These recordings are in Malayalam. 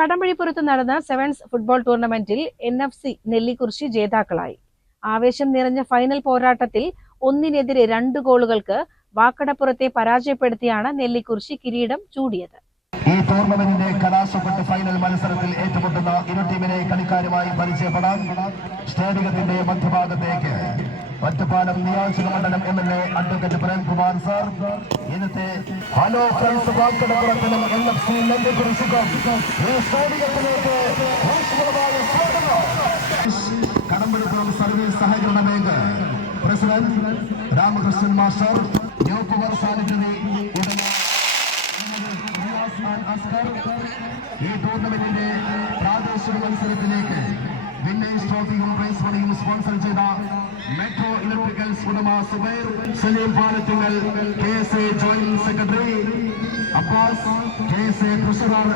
കടമ്പഴിപ്പുറത്ത് നടന്ന സെവൻസ് ഫുട്ബോൾ ടൂർണമെന്റിൽ NFC നെല്ലിക്കുറിശി ജേതാക്കളായി. ആവേശം നിറഞ്ഞ ഫൈനൽ പോരാട്ടത്തിൽ 1-നെതിരെ 2 ഗോളുകൾക്ക് വാക്കടപ്പുറത്തെ പരാജയപ്പെടുത്തിയാണ് നെല്ലിക്കുറിശി കിരീടം ചൂടിയത്. ഈ ടൂർണമെന്റിന്റെ കലാശപ്പെട്ട ഫൈനൽ മത്സരത്തിൽ ഏറ്റുമുട്ടുന്ന ഇരു ടീമിനെ കളിക്കാരുമായി പരിചയപ്പെടാൻ സ്റ്റേഡിയത്തിന്റെ മധ്യഭാഗത്തേക്ക് ഒറ്റപ്പാലം നിയോജക മണ്ഡലം MLA അഡ്വക്കേറ്റ് പ്രേംകുമാർ സാർ ഇന്നത്തെ ഹലോ ഫ്രണ്ട്സ് വാക്കടപ്പുറത്തിനും NFC നെല്ലിക്കുറിശിക്കും ഈ സ്റ്റേഡിയത്തിലേക്ക് കടമ്പഴിപ്പുറം സർവീസ് സഹകരണ ബാങ്ക് പ്രസിഡന്റ് രാമകൃഷ്ണൻ മാസ്റ്റർ യോക്കുവർ സാനിറ്ററി ഈ ടൂർണമെന്റിന്റെ പ്രാദേശിക മത്സരത്തിലേക്ക് വിന്നേഴ്സ് ട്രോഫിയും പ്രൈസ് മണിയും സ്പോൺസർ ചെയ്ത മെട്രോ ഇലക്ട്രിക്കൽസ് ഉടമ Zubair Saleem Palathunkal KSA joint secretary Abbas KSA treasurer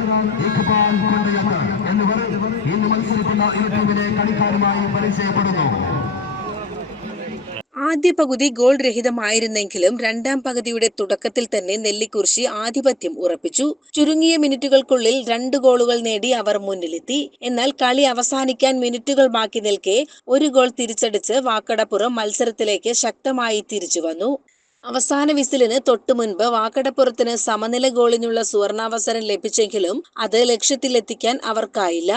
Iqbal Kondayath എന്നിവർ ഇന്ന് മത്സരിക്കുന്ന ഇരു ടീമിലെ കളിക്കാരുമായി പരിചയപ്പെടുന്നു. ആദ്യ പകുതി ഗോൾ രഹിതമായിരുന്നെങ്കിലും രണ്ടാം പകുതിയുടെ തുടക്കത്തിൽ തന്നെ നെല്ലിക്കുറിശി ആധിപത്യം ഉറപ്പിച്ചു. ചുരുങ്ങിയ മിനിറ്റുകൾക്കുള്ളിൽ 2 ഗോളുകൾ നേടി അവർ മുന്നിലെത്തി. എന്നാൽ കളി അവസാനിക്കാൻ മിനിറ്റുകൾ ബാക്കി നിൽക്കെ 1 ഗോൾ തിരിച്ചടിച്ച് വാക്കടപ്പുറം മത്സരത്തിലേക്ക് ശക്തമായി തിരിച്ചു വന്നു. അവസാന വിസിലിന് തൊട്ടു മുൻപ് വാക്കടപ്പുറത്തിന് സമനില ഗോളിനുള്ള സുവർണാവസരം ലഭിച്ചെങ്കിലും അത് ലക്ഷ്യത്തിലെത്തിക്കാൻ അവർക്കായില്ല.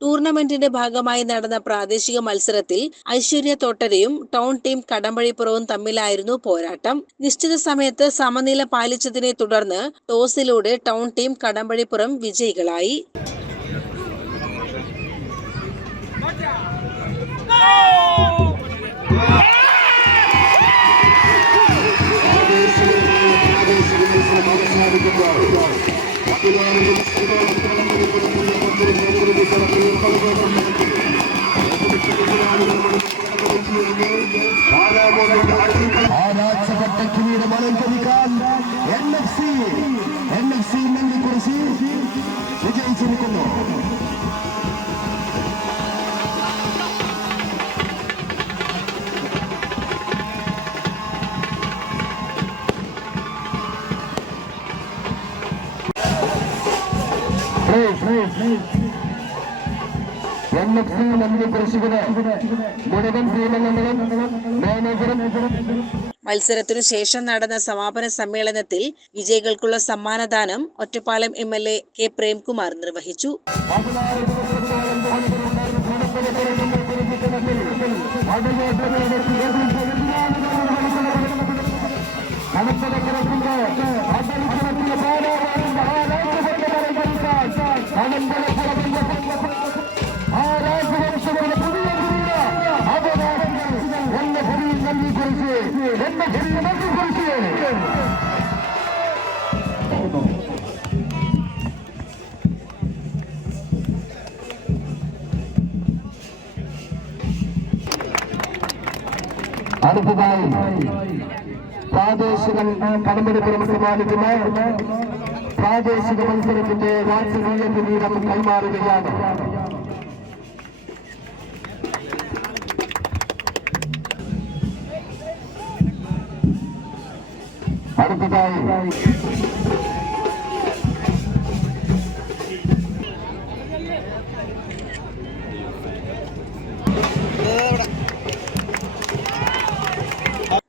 ടൂർണമെന്റിന്റെ ഭാഗമായി നടന്ന പ്രാദേശിക മത്സരത്തിൽ ഐശ്വര്യ തോട്ടരയും ടൗൺ ടീം കടമ്പഴിപ്പുറവും തമ്മിലായിരുന്നു പോരാട്ടം. നിശ്ചിത സമയത്ത് സമനില പാലിച്ചതിനെ തുടർന്ന് ടോസിലൂടെ ടൗൺ ടീം കടമ്പഴിപ്പുറം വിജയികളായി. കിരീടം അലങ്കരിക്കാൻ NFC നെല്ലിക്കുറിശി വിജയിച്ചിരിക്കുന്നു. NFC നെല്ലിക്കുറിശിയുടെ മുഴുവൻ ടീമംഗങ്ങളും മാനേജറും. മത്സരത്തിനു ശേഷം നടന്ന സമാപന സമ്മേളനത്തിൽ വിജയികൾക്കുള്ള സമ്മാനദാനം ഒറ്റപ്പാലം MLA K പ്രേംകുമാർ നിർവഹിച്ചു. അടുത്തതായി പ്രാദേശിക കടമ്പഴിപ്പുറം സമ്മാനിക്കുന്ന പ്രാദേശിക മത്സരത്തിന്റെ രാഷ്ട്രീയ കിരീടം കൈമാറുകയാണ്. അടുത്തതായി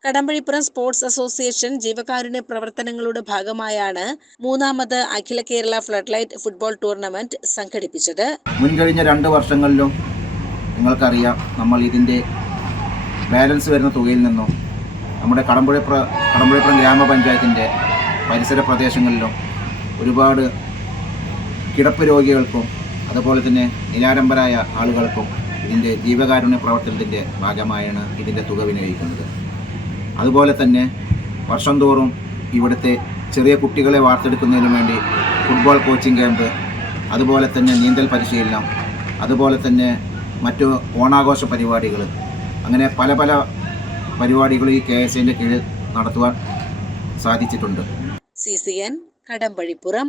കടമ്പഴിപ്പുറം സ്പോർട്സ് അസോസിയേഷൻ ജീവകാരുണ്യ പ്രവർത്തനങ്ങളുടെ ഭാഗമായാണ് 3ാമത് അഖില Kerala flood light football tournament സംഘടിപ്പിച്ചത്. മുൻകഴിഞ്ഞ 2 വർഷങ്ങളിലും നിങ്ങൾക്കറിയാം, നമ്മൾ ഇതിൻ്റെ ബാലൻസ് വരുന്ന തുകയിൽ നിന്നും നമ്മുടെ കടമ്പഴിപ്പുറം ഗ്രാമപഞ്ചായത്തിൻ്റെ പരിസര പ്രദേശങ്ങളിലും ഒരുപാട് കിടപ്പ് രോഗികൾക്കും അതുപോലെ തന്നെ നിരാലംബരായ ആളുകൾക്കും ഇതിൻ്റെ ജീവകാരുണ്യ പ്രവർത്തനത്തിൻ്റെ ഭാഗമായാണ് ഇതിൻ്റെ തുക വിനിയോഗിക്കുന്നത്. അതുപോലെ തന്നെ വർഷം തോറും ഇവിടുത്തെ ചെറിയ കുട്ടികളെ വാർത്തെടുക്കുന്നതിനു വേണ്ടി ഫുട്ബോൾ കോച്ചിങ് ക്യാമ്പ്, അതുപോലെ തന്നെ നീന്തൽ പരിശീലനം, അതുപോലെ തന്നെ മറ്റു ഓണാഘോഷ പരിപാടികൾ, അങ്ങനെ പല പരിപാടികൾ ഈ KSAന്റെ കീഴിൽ നടത്തുവാൻ സാധിച്ചിട്ടുണ്ട്. CCN കടമ്പഴിപ്പുറം.